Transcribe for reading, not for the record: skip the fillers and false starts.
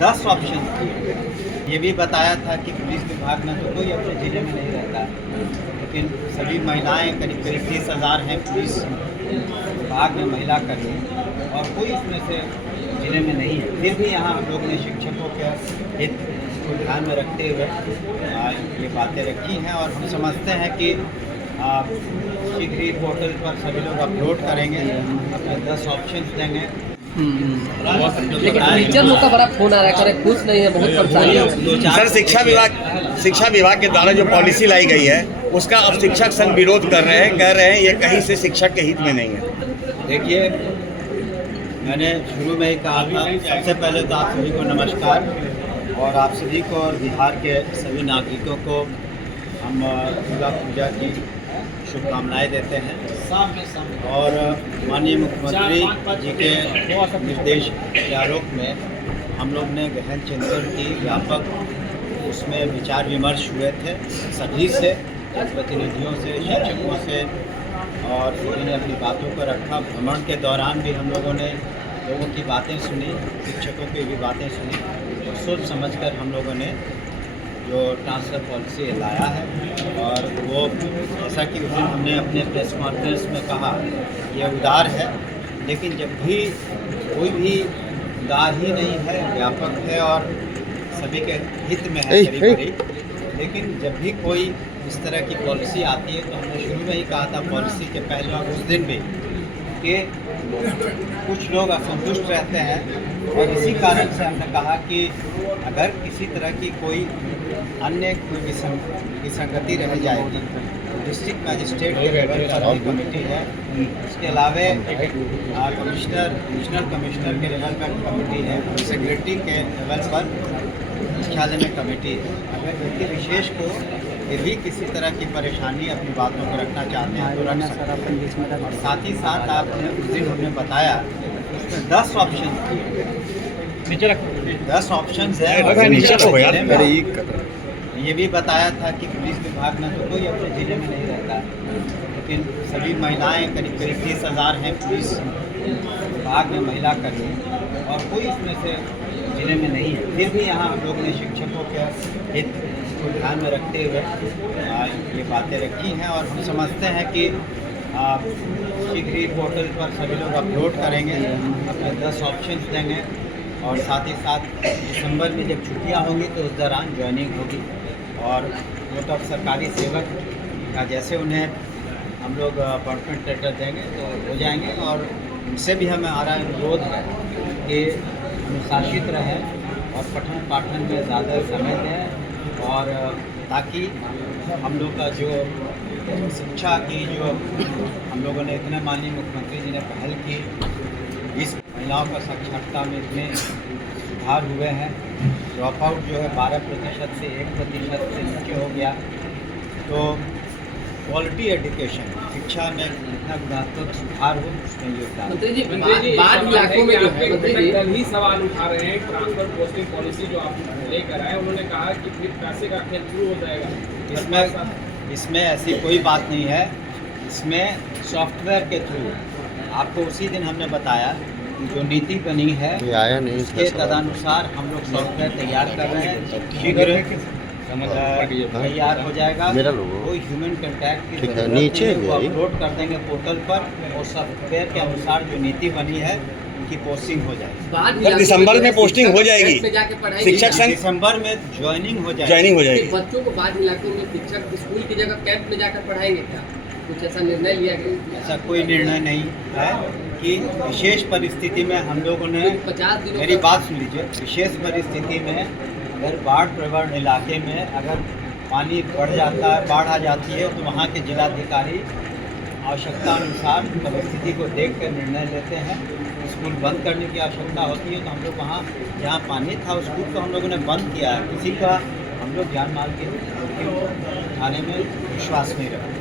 10 option दिए। ये भी बताया था कि पुलिस विभाग में तो कोई अपने ज़िले में नहीं रहता है, लेकिन सभी महिलाएं करीब करीब 30,000 हैं पुलिस विभाग में महिला कर्मी, और कोई इसमें से ज़िले में नहीं है। फिर भी यहाँ हम लोग ने शिक्षकों के हित को ध्यान में रखते हुए ये बातें रखी हैं, और हम समझते हैं कि शीघ्र ही पोर्टल पर सभी लोग अपलोड करेंगे, अपने 10 ऑप्शन देंगे। लेकिन टीचर लोग का बड़ा फोन आ रहा है, खुश नहीं है, बहुत परेशानी है। सर, शिक्षा विभाग के द्वारा जो पॉलिसी लाई गई है उसका अब शिक्षक संघ विरोध कर रहे हैं, कह रहे हैं ये कहीं से शिक्षक के हित में नहीं है। देखिए, मैंने शुरू में ही कहा था, सबसे पहले तो आप सभी को नमस्कार, और आप सभी को और बिहार के सभी नागरिकों को हम दुर्गा पूजा की शुभकामनाएं देते हैं। और माननीय मुख्यमंत्री जी के निर्देश के आलोक में हम लोग ने गहन चिंतन की, व्यापक उसमें विचार विमर्श हुए थे सभी से, प्रतिनिधियों से, शिक्षकों से, और सभी ने अपनी बातों को रखा। भ्रमण के दौरान भी हम लोगों ने लोगों की बातें सुनी, शिक्षकों की भी बातें सुनी, और सोच समझकर हम लोगों ने जो ट्रांसफ़र पॉलिसी लाया है। और वो जैसा कि उस दिन हमने अपने प्रेस कॉन्फ्रेंस में कहा, ये उदार है, लेकिन जब भी कोई भी उदार ही नहीं है, व्यापक है और सभी के हित में है करीब करीब। लेकिन जब भी कोई इस तरह की पॉलिसी आती है, तो हमने शुरू में ही कहा था पॉलिसी के पहले और उस दिन भी कि कुछ लोग असंतुष्ट रहते हैं, और इसी कारण से हमने कहा कि अगर किसी तरह की कोई अन्य कोई विसंगति रह जाएगी तो डिस्ट्रिक्ट मजिस्ट्रेट के लेवल पर भी कमेटी है, इसके अलावा रीजनल कमिश्नर के लेवल पर कमेटी है, और सेक्रेटरी के लेवल पर मुख्यालय में कमेटी है। अगर व्यक्ति विशेष को फिर भी किसी तरह की परेशानी अपनी बातों को रखना चाहते हैं तो रख सकते हैं। और साथ ही साथ आपने उस दिन हमने बताया उसमें 10 ऑप्शन दिए, 10 ऑप्शन है। ये भी बताया था कि पुलिस विभाग में तो कोई अपने ज़िले में नहीं रहता है, लेकिन सभी महिलाएं करीब करीब 30,000 हैं पुलिस विभाग में महिला कर्मी, और कोई इसमें से ज़िले में नहीं है। फिर भी यहाँ हम लोग ने शिक्षकों के हित को ध्यान में रखते हुए ये बातें रखी हैं, और हम समझते हैं कि शीघ्र ही पोर्टल पर सभी लोग अपलोड करेंगे, अपने 10 ऑप्शन देंगे, और साथ ही साथ दिसंबर में जब छुट्टियां होंगी तो उस दौरान ज्वाइनिंग होगी, और वो तो अब सरकारी सेवक का जैसे उन्हें हम लोग अपॉइंटमेंट लेटर देंगे तो हो जाएंगे। और उनसे भी हमें आ रहा अनुरोध है कि अनुशासित रहें और पठन पाठन में ज़्यादा समय दें, और ताकि हम लोग का जो शिक्षा की जो हम लोगों ने इतने माननीय मुख्यमंत्री जी ने पहल की, इस महिलाओं का साक्षरता में इतने सुधार हुए हैं। ड्रॉप आउट जो है 12% से 1% से नीचे हो गया। तो क्वालिटी एजुकेशन, शिक्षा में इतना गुणात्मक सुधार हो, उसमें योगदान। बाद इलाकों में जो है कल ही सवाल उठा रहे हैं, ट्रांसफर पोस्टिंग पॉलिसी जो आप लेकर आए, उन्होंने कहा कि फिर पैसे का खेल शुरू हो जाएगा। इसमें ऐसी कोई बात नहीं है। इसमें सॉफ्टवेयर के थ्रू आपको उसी दिन हमने बताया जो नीति बनी है उसके तदनुसार हम लोग सॉफ्टवेयर तैयार कर रहे हैं, शीघ्र तैयार हो जाएगा। वो ह्यूमन कंटैक्ट की नीचे अपलोड कर देंगे पोर्टल पर, और सॉफ्टवेयर के अनुसार जो नीति बनी है उनकी पोस्टिंग हो जाएगी। दिसंबर में पोस्टिंग हो जाएगी, शिक्षक संघ दिसंबर में ज्वाइनिंग हो जाएगी। बच्चों को बाद इलाकों में शिक्षक स्कूल की जगह कैंप में जाकर पढ़ाएंगे क्या? कुछ ऐसा निर्णय लिया गया? ऐसा कोई निर्णय नहीं है कि विशेष परिस्थिति में हम लोगों ने 50 दिनों मेरी बात सुन लीजिए। विशेष परिस्थिति में अगर बाढ़ प्रवण इलाके में अगर पानी बढ़ जाता है, बाढ़ आ जाती है, तो वहाँ के जिलाधिकारी आवश्यकता अनुसार परिस्थिति को देख कर निर्णय लेते हैं। स्कूल बंद करने की आवश्यकता होती है तो हम लोग वहाँ जहाँ पानी था उस स्कूल को हम लोगों ने बंद किया है। किसी का हम लोग जान माल के जोखिम उठाने में विश्वास नहीं रखते।